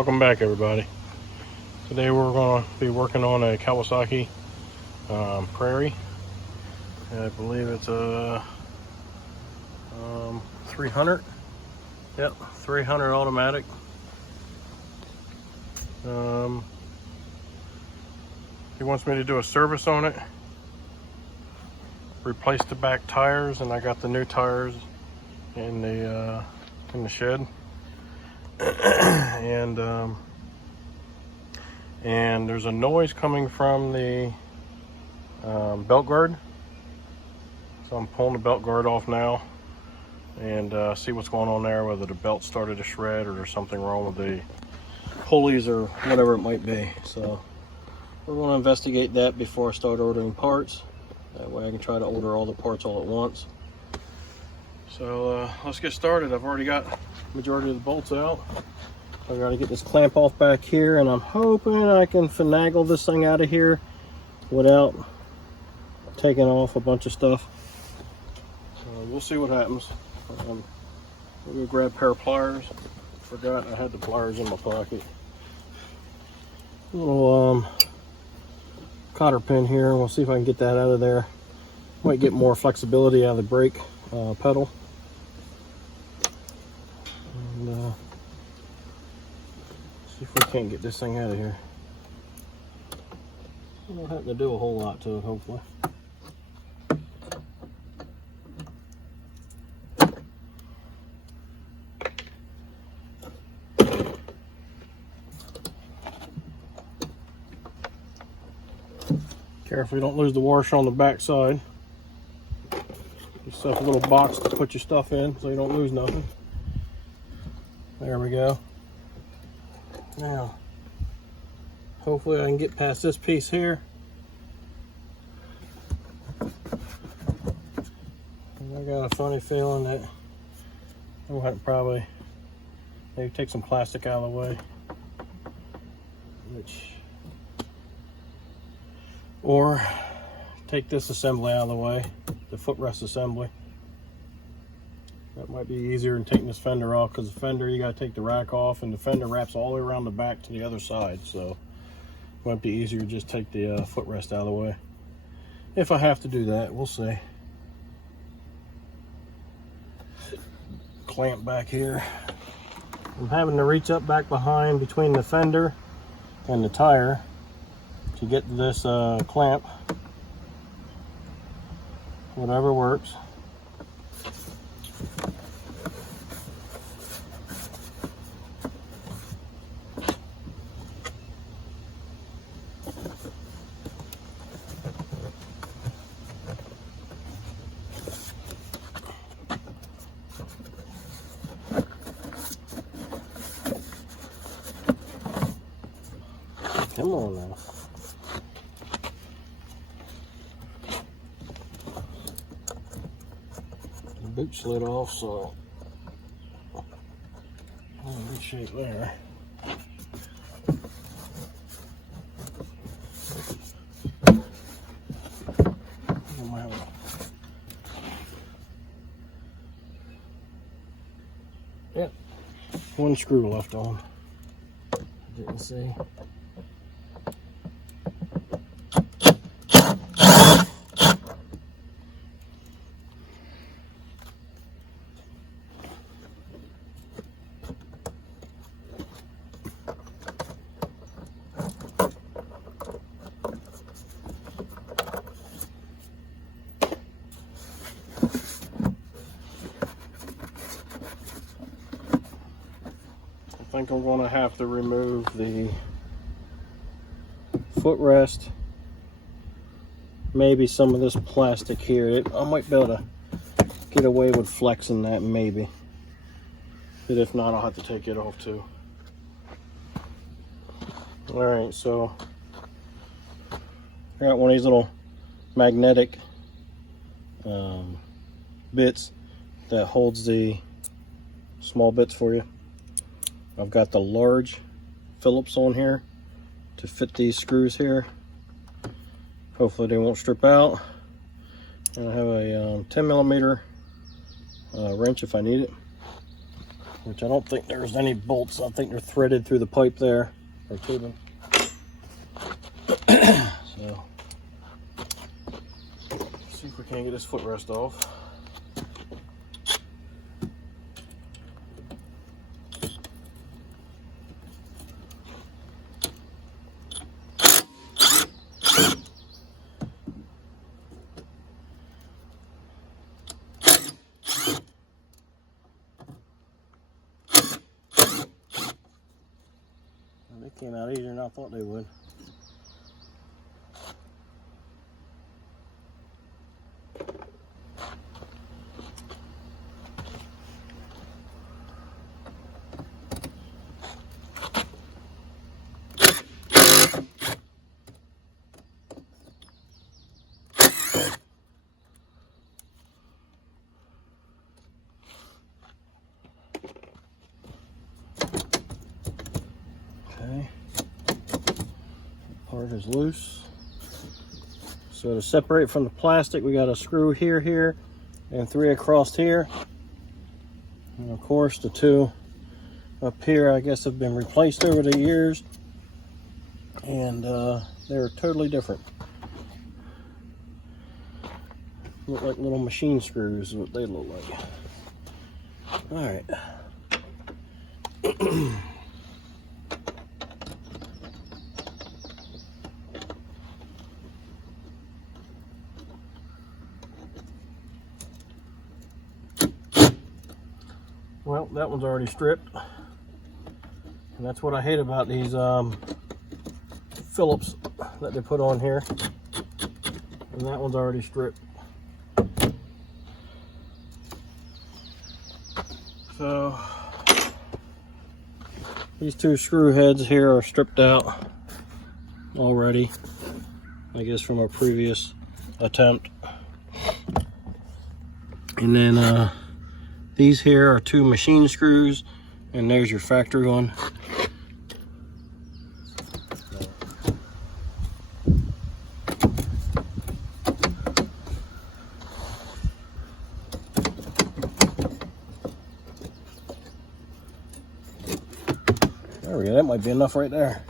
Welcome back, everybody. Today we're going to be working on a Kawasaki Prairie. I believe it's a 300. Yep, 300 automatic. He wants me to do a service on it, replace the back tires, and I got the new tires in the shed. And there's a noise coming from the belt guard, so I'm pulling the belt guard off now and see what's going on there, whether the belt started to shred or there's something wrong with the pulleys or whatever it might be. So we're going to investigate that before I start ordering parts. That way I can try to order all the parts all at once. So let's get started. I've already got the majority of the bolts out. I got to get this clamp off back here, and I'm hoping I can finagle this thing out of here without taking off a bunch of stuff. So we'll see what happens. I'm going to grab a pair of pliers. Forgot I had the pliers in my pocket. A little cotter pin here. We'll see if I can get that out of there. Might get more flexibility out of the brake pedal. And see if we can't get this thing out of here. I don't have to do a whole lot to it, hopefully. Careful you don't lose the washer on the back side. Give yourself a little box to put your stuff in so you don't lose nothing. There we go. Now, hopefully I can get past this piece here. And I got a funny feeling that I'm going to probably maybe take some plastic out of the way. Or take this assembly out of the way, the footrest assembly. That might be easier than taking this fender off, because the fender, you got to take the rack off, and the fender wraps all the way around the back to the other side. So it might be easier to just take the footrest out of the way. If I have to do that, we'll see. Clamp back here. I'm having to reach up back behind between the fender and the tire to get this clamp. Whatever works. Come on now. The boot slid off, so I'm in good shape there. Yep, one screw left on. Didn't see. I think I'm going to have to remove the footrest, maybe some of this plastic here. I might be able to get away with flexing that, maybe. But if not, I'll have to take it off too. Alright, so I got one of these little magnetic bits that holds the small bits for you. I've got the large Phillips on here to fit these screws here. Hopefully they won't strip out. And I have a 10mm wrench if I need it. which I don't think there's any bolts. I think they're threaded through the pipe there, or tubing. So, let's see if we can get this footrest off. They came out easier than I thought they would. Okay, part is loose. So to separate from the plastic, we got a screw here, and 3 across here. And of course the 2 up here, I guess, have been replaced over the years. And they're totally different. Look like little machine screws is what they look like. All right. Well, that one's already stripped, and that's what I hate about these Phillips that they put on here. And that one's already stripped. So these 2 screw heads here are stripped out already, I guess from a previous attempt. And then these here are 2 machine screws, and there's your factory one. There we go, that might be enough right there.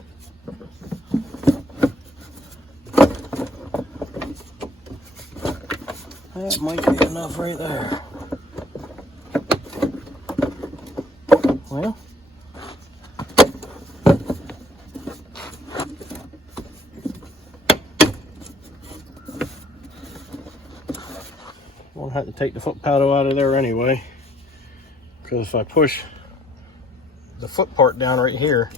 That might be enough right there. Well, won't have to take the foot paddle out of there anyway, because if I push the foot part down right here,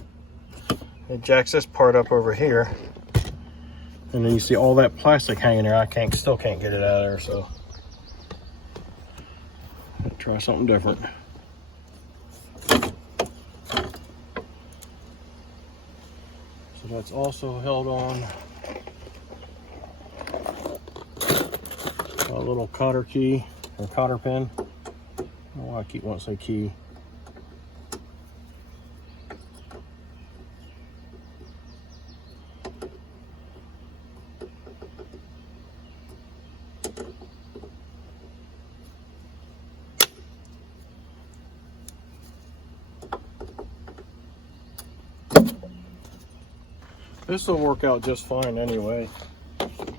it jacks this part up over here, and then you see all that plastic hanging there. I still can't get it out of there, so I'll try something different. So that's also held on a little cotter key or cotter pin. Oh, I keep wanting to say key. This will work out just fine anyway.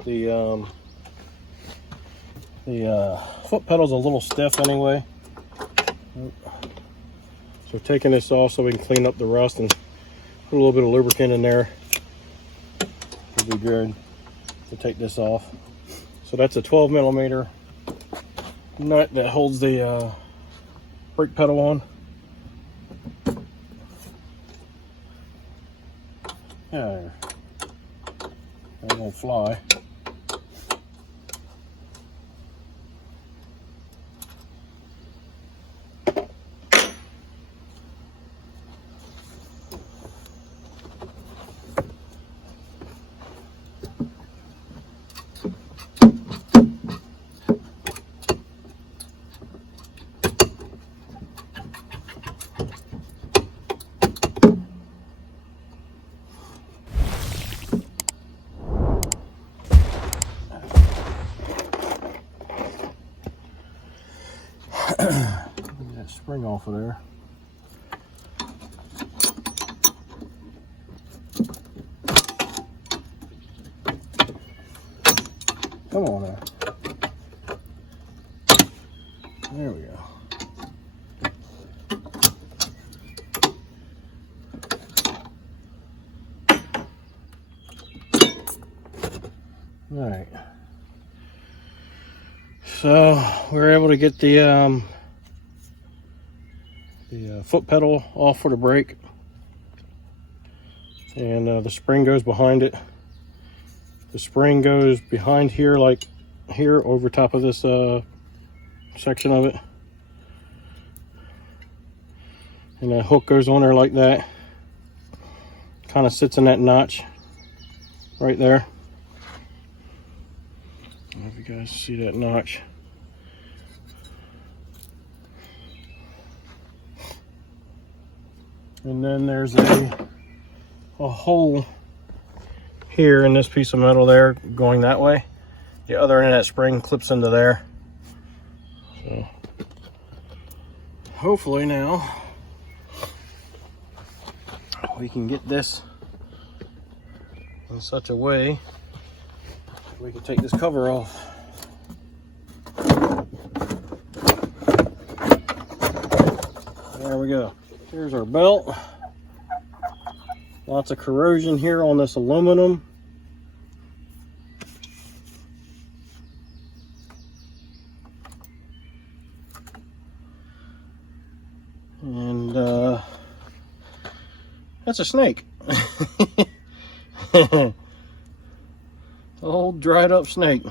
The foot pedal's a little stiff anyway. So taking this off so we can clean up the rust and put a little bit of lubricant in there would be good to take this off. So that's a 12mm nut that holds the brake pedal on. Yeah, that won't fly. Get that spring off of there. Come on now. There we go. All right. So we were able to get the foot pedal off for the brake, and the spring goes behind it. The spring goes behind here, like here, over top of this section of it, and the hook goes on there like that. Kind of sits in that notch right there. I don't know if you guys see that notch. And then there's a hole here in this piece of metal there going that way. The other end of that spring clips into there. So hopefully now we can get this in such a way that we can take this cover off. There we go. Here's our belt. Lots of corrosion here on this aluminum. And that's a snake. An old dried up snake.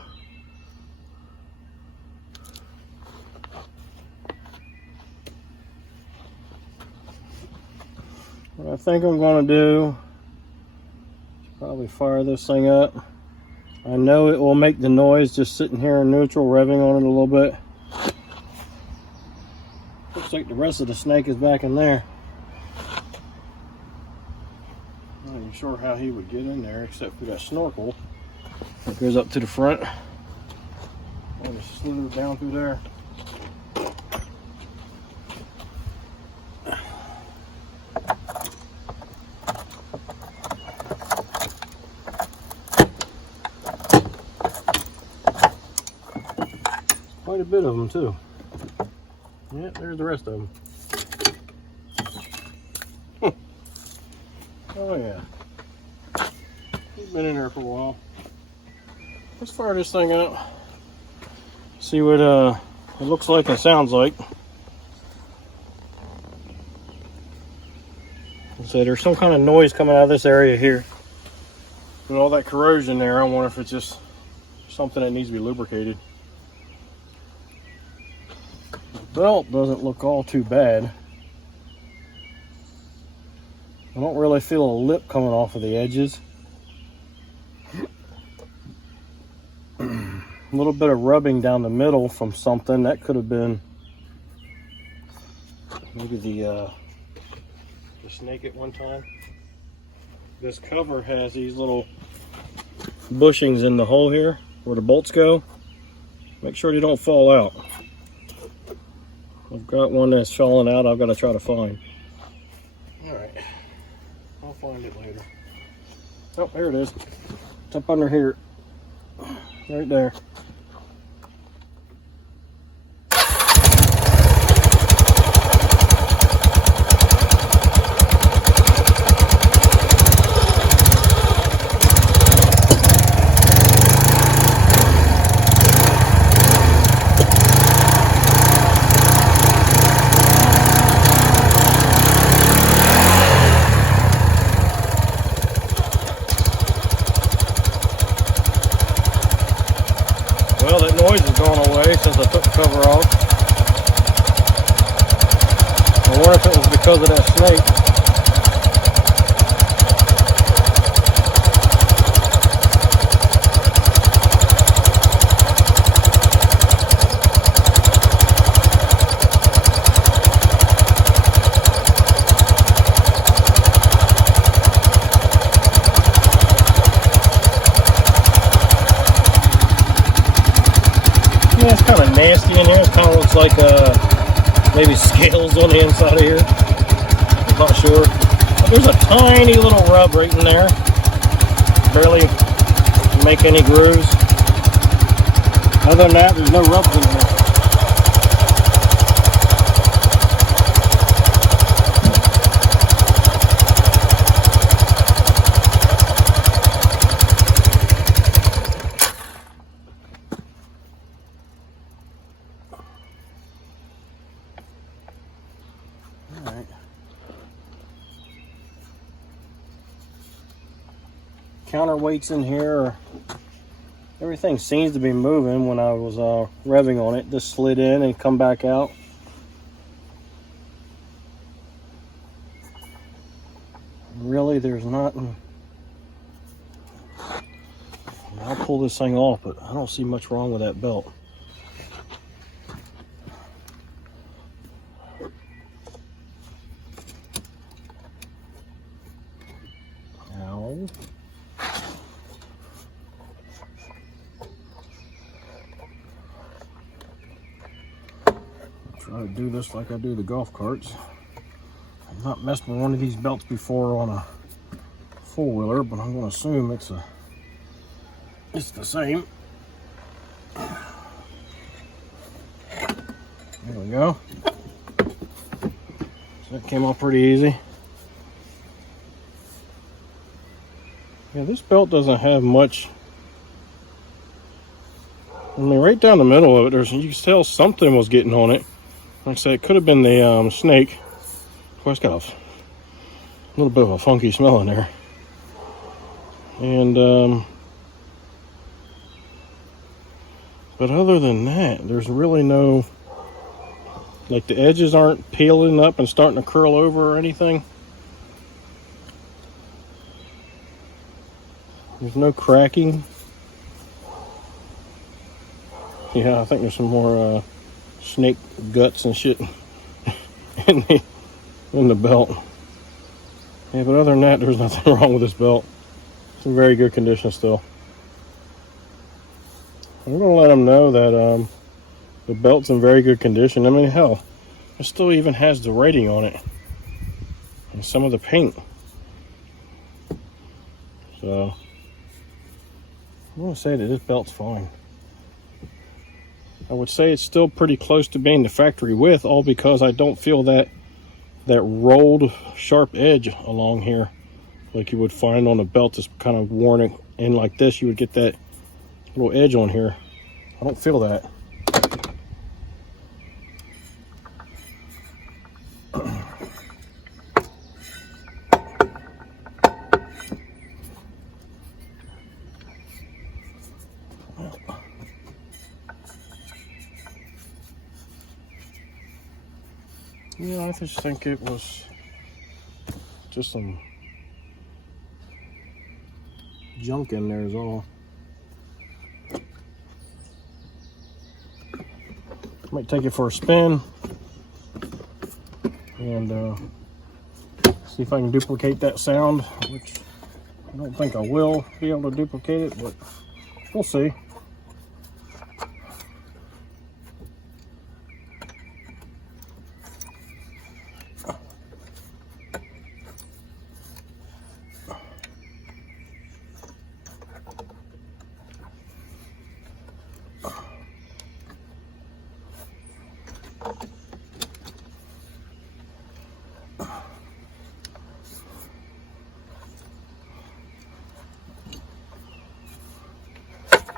What I think I'm going to do is probably fire this thing up. I know it will make the noise just sitting here in neutral, revving on it a little bit. Looks like the rest of the snake is back in there. Not even sure how he would get in there except for that snorkel that goes up to the front. I'll just slither down through there. Quite a bit of them too. Yeah, there's the rest of them. Oh yeah. He's been in there for a while. Let's fire this thing up. See what it looks like and sounds like. So there's some kind of noise coming out of this area here. With all that corrosion there, I wonder if it's just something that needs to be lubricated. The belt doesn't look all too bad. I don't really feel a lip coming off of the edges. A little bit of rubbing down the middle from something. That could have been maybe the snake at one time. This cover has these little bushings in the hole here where the bolts go. Make sure they don't fall out. I've got one that's fallen out I've got to try to find. Alright, I'll find it later. Oh, there it is. It's up under here. Right there. Well, that noise has gone away since I took the cover off. I wonder if it was because of that snake. Yeah, it's kind of nasty in here. It kind of looks like maybe scales on the inside of here. I'm not sure. But there's a tiny little rub right in there. Barely make any grooves. Other than that, there's no rubs in there. Alright. Counterweights in here. Everything seems to be moving. When I was revving on it, this slid in and come back out. Really, there's not. I'll pull this thing off, but I don't see much wrong with that belt. Ow. Try to do this like I do the golf carts. I've not messed with one of these belts before on a four-wheeler, but I'm going to assume it's the same. There we go. So that came off pretty easy. Yeah, this belt doesn't have much. I mean, right down the middle of it, you can tell something was getting on it. Like I said, it could have been the snake. Of course, it's got a little bit of a funky smell in there. And, but other than that, there's really no, like the edges aren't peeling up and starting to curl over or anything. There's no cracking. Yeah, I think there's some more snake guts and shit in the belt. Yeah, but other than that, there's nothing wrong with this belt. It's in very good condition still. I'm gonna let them know that the belt's in very good condition. I mean, hell, it still even has the rating on it and some of the paint. So I'm gonna say that this belt's fine. I would say it's still pretty close to being the factory width, all because I don't feel that rolled sharp edge along here like you would find on a belt that's kind of worn in like this. You would get that little edge on here. I don't feel that. Yeah, I just think it was just some junk in there is all. Might take it for a spin and see if I can duplicate that sound, which I don't think I will be able to duplicate it, but we'll see.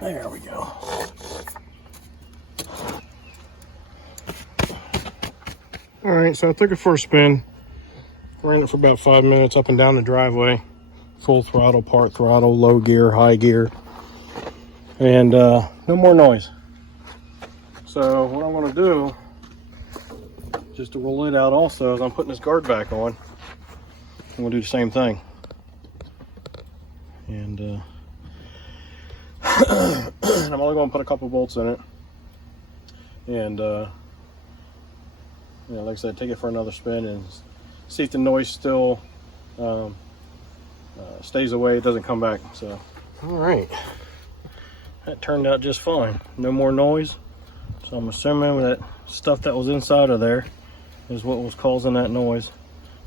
There we go. All right, so I took it for a spin. Ran it for about 5 minutes up and down the driveway. Full throttle, part throttle, low gear, high gear. And no more noise. So what I'm gonna do, just to roll it out also, is I'm putting this guard back on. I'm gonna do the same thing. And I'm only going to put a couple bolts in it, and you know, like I said, take it for another spin and see if the noise still stays away, it doesn't come back. So all right, that turned out just fine. No more noise. So I'm assuming that stuff that was inside of there is what was causing that noise.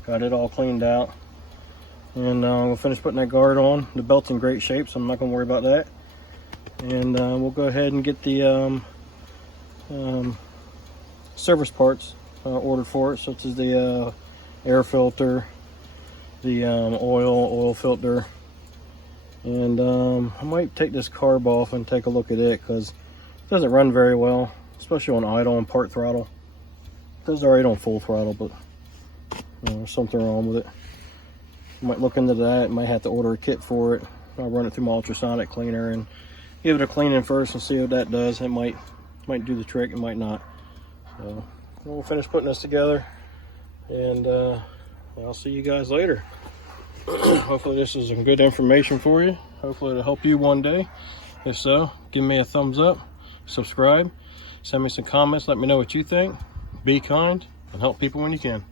Got it all cleaned out, and we'll finish putting that guard on. The belt's in great shape, so I'm not going to worry about that. and we'll go ahead and get the service parts ordered for it, such as the air filter, the oil filter, and I might take this carb off and take a look at it, because it doesn't run very well, especially on idle and part throttle. It does alright on full throttle, but there's something wrong with it. Might look into that. Might have to order a kit for it. I'll run it through my ultrasonic cleaner and give it a cleaning first and see what that does. It might do the trick, it might not. So we'll finish putting this together, and I'll see you guys later. Hopefully this is some good information for you. Hopefully it'll help you one day. If so, give me a thumbs up, subscribe, send me some comments, let me know what you think. Be kind and help people when you can.